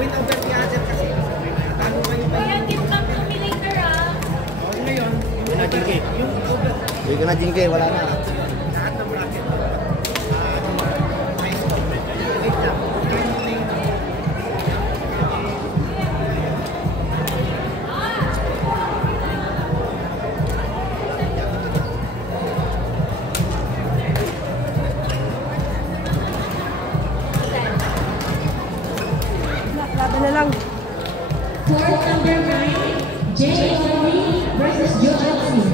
Win over the other kasi. Talo kayo pa. Ayan, give back to me later ah. O ngayon, Hindi na Jinky. yung over. Hindi ka na Jinky, wala na. Lahat ng bracket. Nice. Wait lang. Laban na lang. Court number 9, Jay Lee versus Joe Johnson.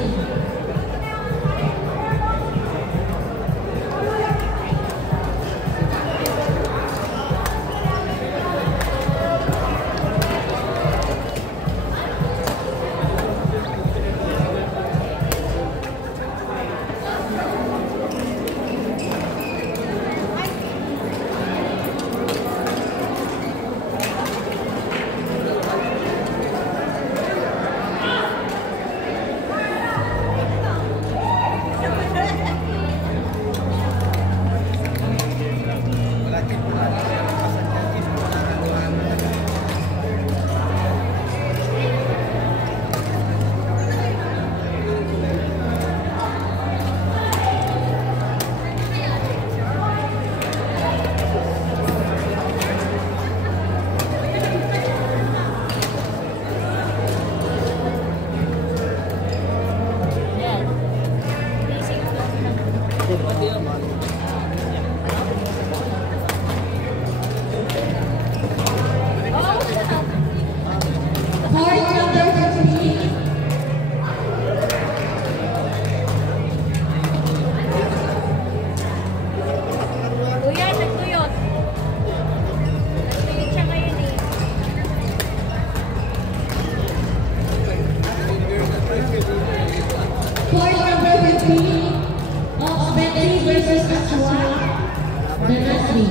Court number 15. Kuya, nagtuyot. Nagtuyot siya ngayon eh. Court number 15 of Betty versus Aswa. Danasri.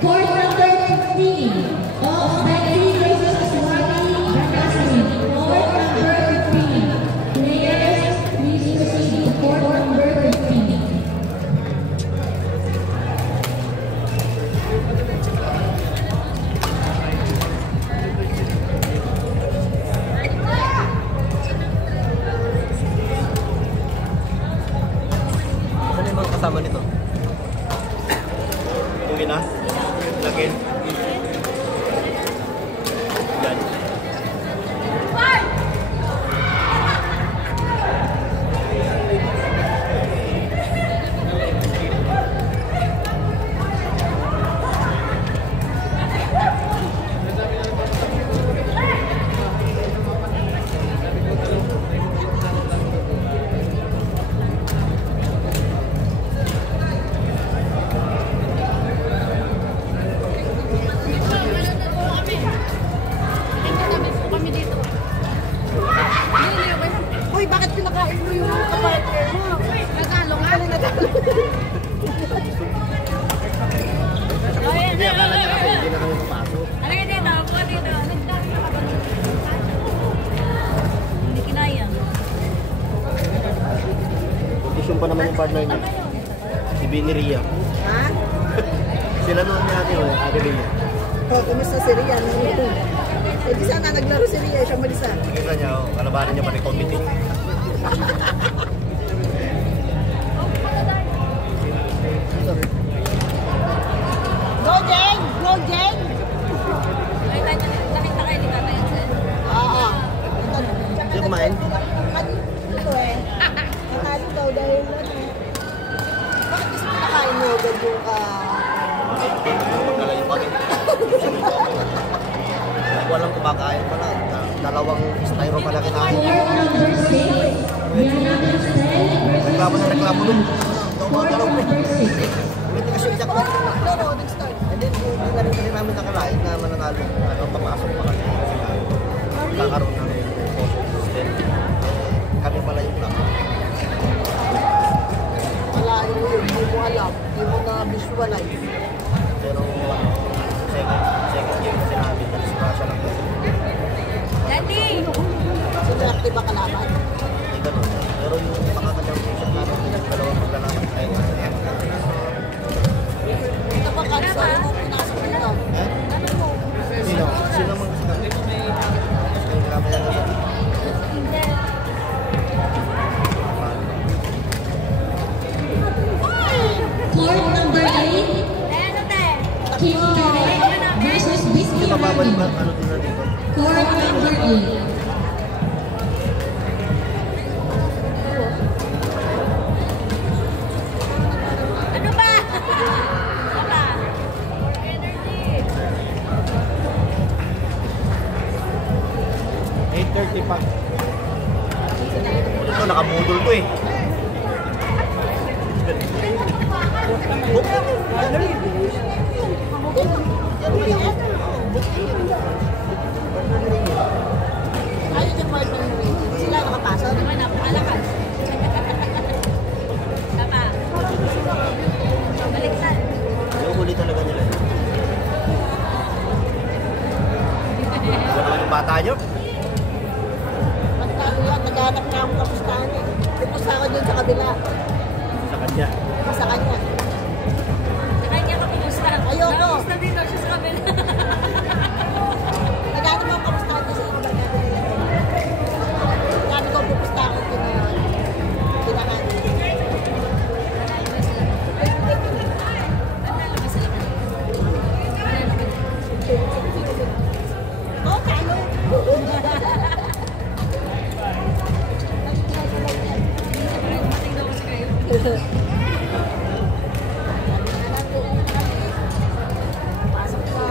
Court number 15 of Betty versus Aswati. Danasri. Court number 15. Players, please proceed to court number 15. Saan yung mga kasama nito? Uwi na? Lagin? Yan. Uy, bakit pinakain mo yung kapartner mo? Nagalo nga. Hindi, akala niya kasi hindi na kami papasok. Halika dito, ako dito. Hindi kinaya. Condition pa naman yung partner niya. Si Bini Ria. Ha? Sila noon natin, Ate Ria. Oh, kumusta si Rian? Eh di sana naglaro si Ria, siya malisa. Kita niya, oh, kalabanan niya pa rin committee. Sorry. Go, Jeng! Go, Jeng! Ay, nakita kayo ni Tata yan, sir. Oo. Hindi kumain? Ito eh. Nakali daw dahil bakit gusto mo nakain mo agad yung Magkalayo pa rin. Walang kumakain pala. Dalawang styro pala kinain. Court number 6, Diana Cristel Reklamo na reklamo nun. Court number 6. Hindi kasi isa ko. no, next time. And then, hindi na rin kasi namin nakalain na mananalo. Ano, papasok pa kasi. Kakaroon ng social system. Kami pala yung lang. Wala yun, hindi mo alam. Hindi mo na visualize. Pero, second game kasi namin. Nagsikrasya lang. Daddy! Sinakti ba kalaban? Hindi ganun. Pero yung makakajampisyon namin, yung dalawang maglalaman tayo. Ito ba kansa mo pinasok nito? Eh? Sino? Sino mang kasi kami? Yung kami yan naman. Court number 8, Eh, ano, te? Kim Karen versus Hindi Vicky mababalik ba? Martin. Ano din na dito? Court number 8. Ano ba? Ano ba? Energy. 8:30 pa. Ito, nakamudol to eh. Ayun yung partner mo rin. Sila nakapasok. Naman, napakalakas. Tapa. Baliktad. Yung huli talaga nila. Ano naman yung bata nyo? Pagkano yan, naghanap na akong kapustahan eh. Pupusta ako dun sa kabila. Sa kanya. Sa kanya. Sa kanya ka pumusta. Ayoko. Napusta dito siya sa kabila. Naghanap akong kapustahan kasi iba natin nila. Sabi ko, pupusta ako dun na kinakain. Panalo ba sila? Panalo ba? Oh, talo! Mating daw kasi kayo. Pasok pa.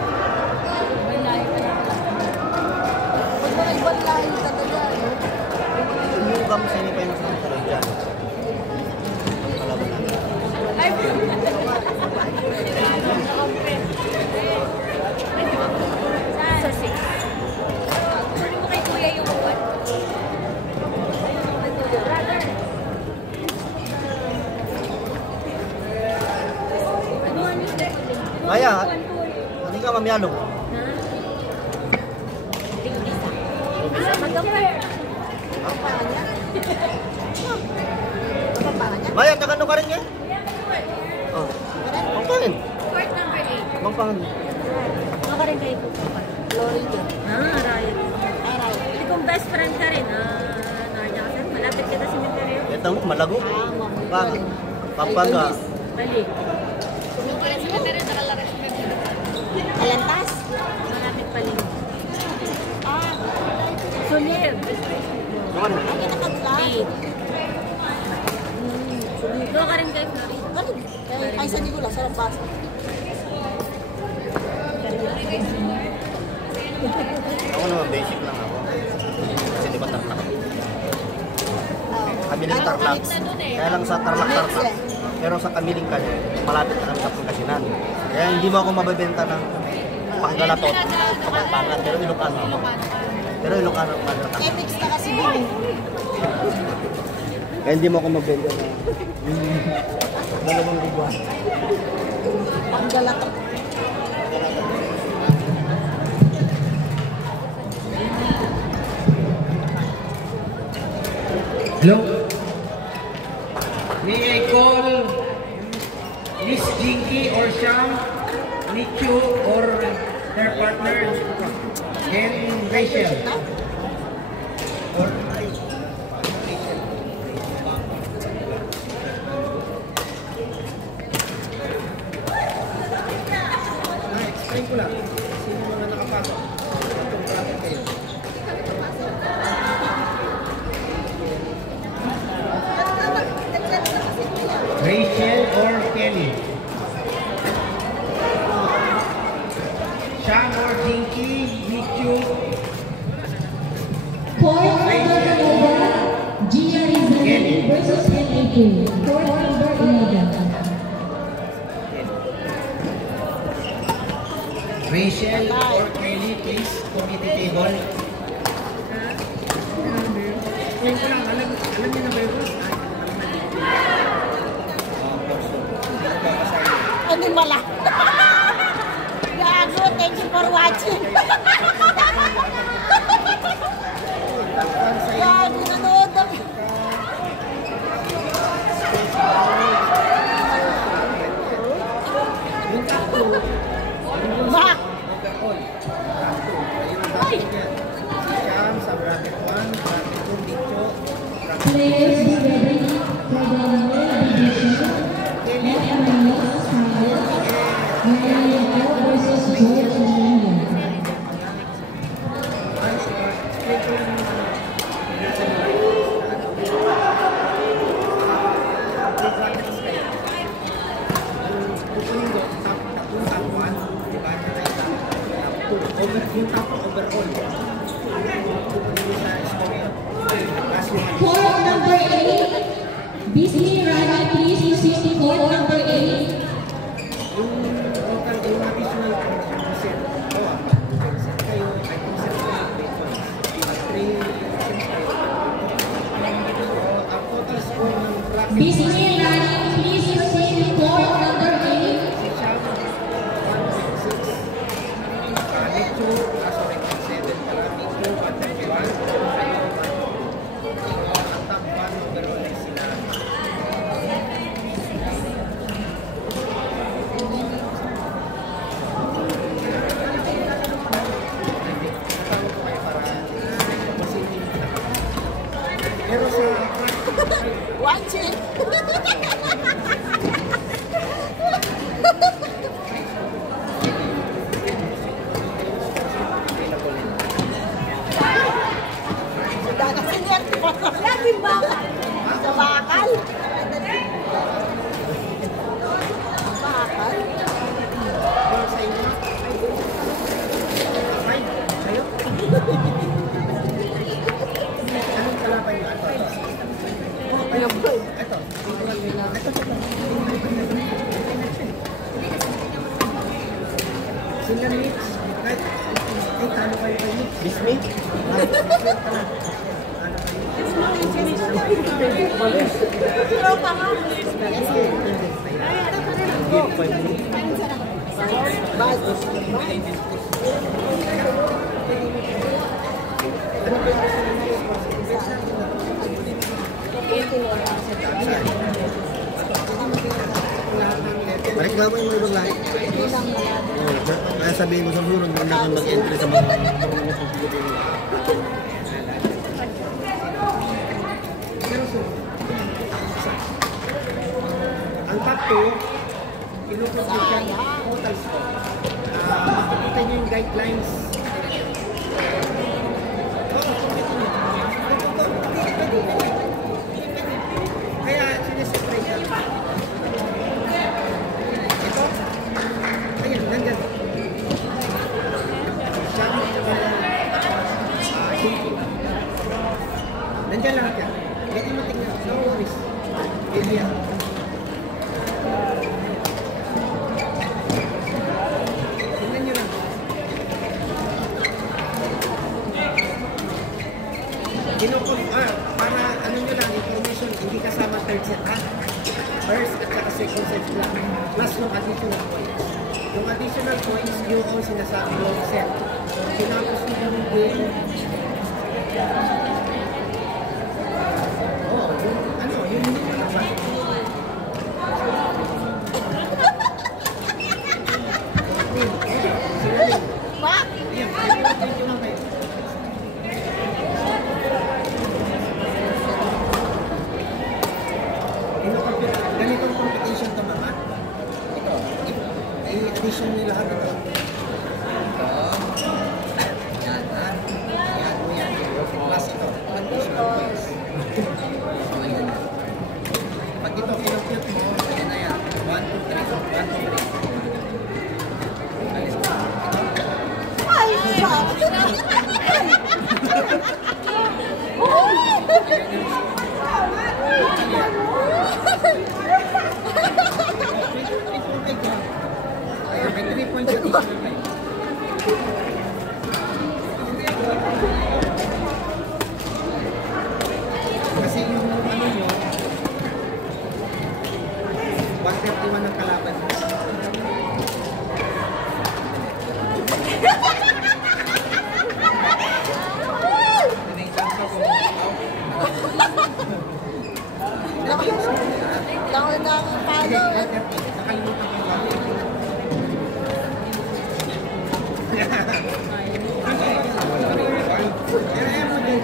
Wala, wala. Pag mga ibang lahi talaga, no? Yung kami sinipay na sa tuloy dyan. Kalaban namin. Ay, sa 6. Sorry mo kay kuya yung uwan. Brother. Good morning, sir. Kaya, ano ka mamyalong? Ang pangan niya. Ang pangan niya. Maya, tagano ka rin yan? Oh. Ang pangan. Court number 8. Ang pangan. Ano ka rin kayo? Florida. Riot. Araw. Hindi kong best friend ka rin. Narja kasi malapit kita sa Mindanao. Ito mo, malago. Mamuhay. Bakit? Pampanga. Mali. Alantas? Malapit pali. Ah, Sunib. Yung ano? ang kinakabla. 8. Doon ka rin kay Florida. Galing. Ay, sa Nicolas, sarap basa. Ako naman, basic lang ako. Kasi di ba tarlak? Kamiling tarlak. Kaya lang sa tarlak-tarlak. Pero sa kamiling ka, malapit na kami sa Pangasinan. Kaya hindi mo ako mabibenta ng Panggalatot, Kapampangan. Pero Ilocano ako. Pero Ilocano ang Panggalatot. Epics na kasi din. Kaya hindi mo ako magbenta na 2,000. Ang galak. Hello? May I call Miss Jinky or Sham, Nichu or their partner, and Rachel? Or explain ko lang. Sino mga nakapasok? Itong bracket kayo. Rachel or Kelly? Sham or Jinky? Nichu? Court number 11, Gina Rizal versus NAK. Court number 11. Rachel or Kelly, please, committee table. Ngayon ko lang, alam niyo na ba yun? Ano mala? Gago, thank you for watching. Gago, nanood ako. Yung tapo, Bak! overall. Tapo, ayun ang bracket yan. Si Sham sa bracket 1, bracket 2, Nicho, bracket Players be ready for the lower division. FMIS trial. Marian L versus George Emmanuel. yung tapo overall. Court number 8. Bismi Rani, please proceed to court number 8. Yung total, yung additional consent. Consent kayo, ay consent kayo, 3 consents kayo. Ang total score ng bracket Bismi Rani, please proceed to court number 8. si Sham, 1.6. Nicho, sorry, 7 pala. Nicho, 1.1. Kayo, 1.2. Ang top 1 overall ay sila. Pero sa Watching. Daga senior ko. Lagi bakal. Sa bakal. Bakal. sa inyo, ay, kayo? Anong kalaban nyo? Ito. Sila Mitch. Kahit talo kayo kay Mitch. Bismi? Pero pa nga. Balik nga mo yung mga ibang lahi. Kaya sabihin mo sa susunod, hindi na kang mag-entry sa mga Ang top 2, ilupot nyo siya total score. Makikita nyo yung guidelines. Kaya sineseparate yan. Ito, ayan, nandyan. Sham, nandyan lahat yan. Pwede mo tingnan, no worries. Pwede yan. Tingnan nyo lang. second set lang. Plus yung additional points. Yung additional points, yung sinasabi yung set. Tinapos yung game. Oh, yung hindi na nasa. Ganitong competition to mga. Ito, i-addition nyo lahat ito. Ito. Yan, ha? Yan mo yan. Plus ito. Additional points. So, ayan. Pag ito kinopute mo, ayan na yan. 1, 2, 3. 1, 2, 3. Alis mo. Ito. Ay, Ayan, may 3 points additional tayo. Kasi yung ano nyo, 151 ang kalaban mo. Lang na ang palo. Nakalimutan ko yung Kaya mo din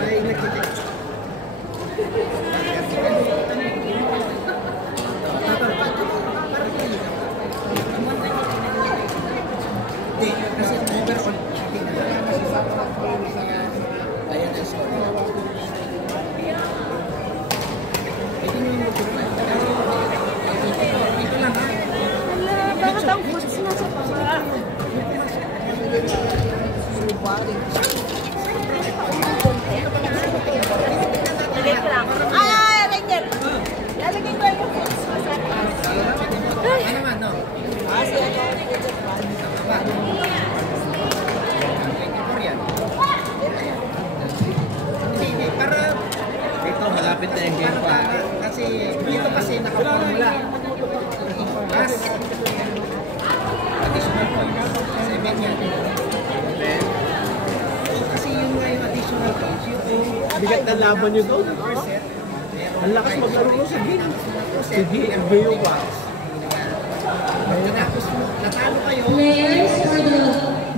ay nagtitik. Kasi overall, ayan ang score. Ito lang ha. Bakit ang puts na sa papa? Lagay ko lang. Ay, Ranger. Lalagay ko yung food. Ano naman, no? Kasi ano, Hindi, para Dito, malapit na yung game pa. kasi dito kasi nakaformula. Plus, additional points. 7 yan. Kasi yun nga yung additional points. Yung Bigat ng laban nyo doon. percent. Ang lakas maglaro mo sa game. Sige, LBO pa. Tapos natalo kayo. Players for the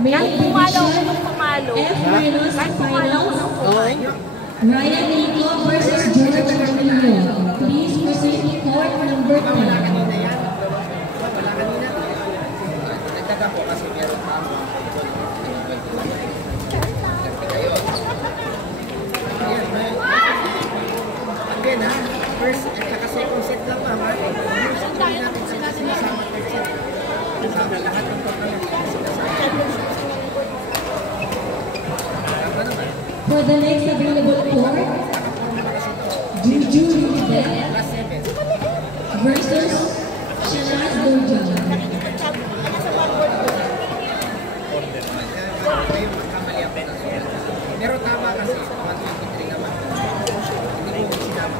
main Kahit pumalo ako division, ng pumalo. F minus Kahit pumalo ako finals, ng pumalo. Ryan Nico versus George Carmino. Please proceed to court number Wala 10. kanina yan. Wala kanina. Nagdaga po kasi meron pa ako. Kayo. Ayan, again ha. First at saka second set lang mama. Yung set natin sila sinasama third set. Kasama lahat ng total ng sinasama. Tama naman. For the next available court, Juju Rubet Plus 7. versus Shanaz Dojan. Kayo magkamali ako ng sulat. Pero tama kasi 123 naman. Hindi mo sinama.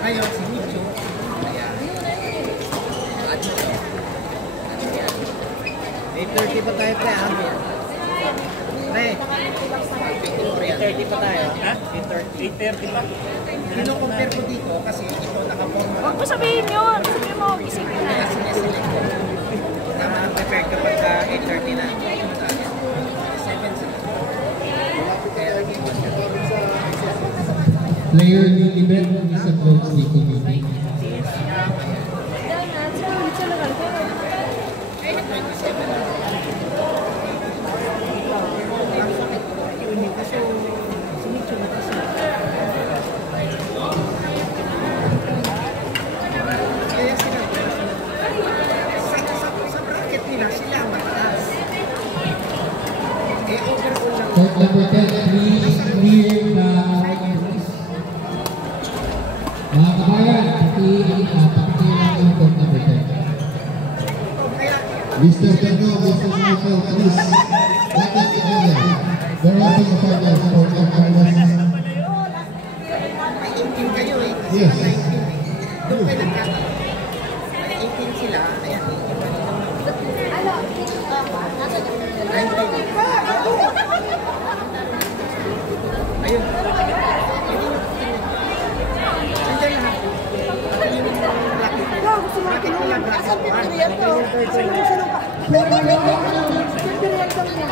Ngayon, si Micho, ayan. At ito. Ano yan? May 30 pa tayo pre, ha? Pre, 30 pa tayo. Ha? 830 pa. Kino-compare ko dito kasi ito nakaporma. Huwag mo sabihin yun. Sabihin mo, isipin na. Kaya sineselect ko. Tama ang prepared kapag 8:30 na. 7 sila. Kaya lagi mo siya. Player Lilibet is approach the committee. Kasi sinitso na kasi. Kaya sila sa bracket nila sila mataas. Eh overall lang. Court number 10, please clear the audience. Mga kabayan, pakiclear lang yung court number 10. Kaya Mr. Pedro, Mr. Michael, please. Back up together. We're having a final for the finals. may 18 kayo eh. Yes. 19 eh. Doon kayo May 18 sila. Ayan, 18 pa nila. Ano? Nasa yung 19. Ayun. Nandiyan lahat. Pati yung bracket. Bracket nila, bracket Asan 1. piniriyan to? Asan piniriyan to? Piniriyan to niya.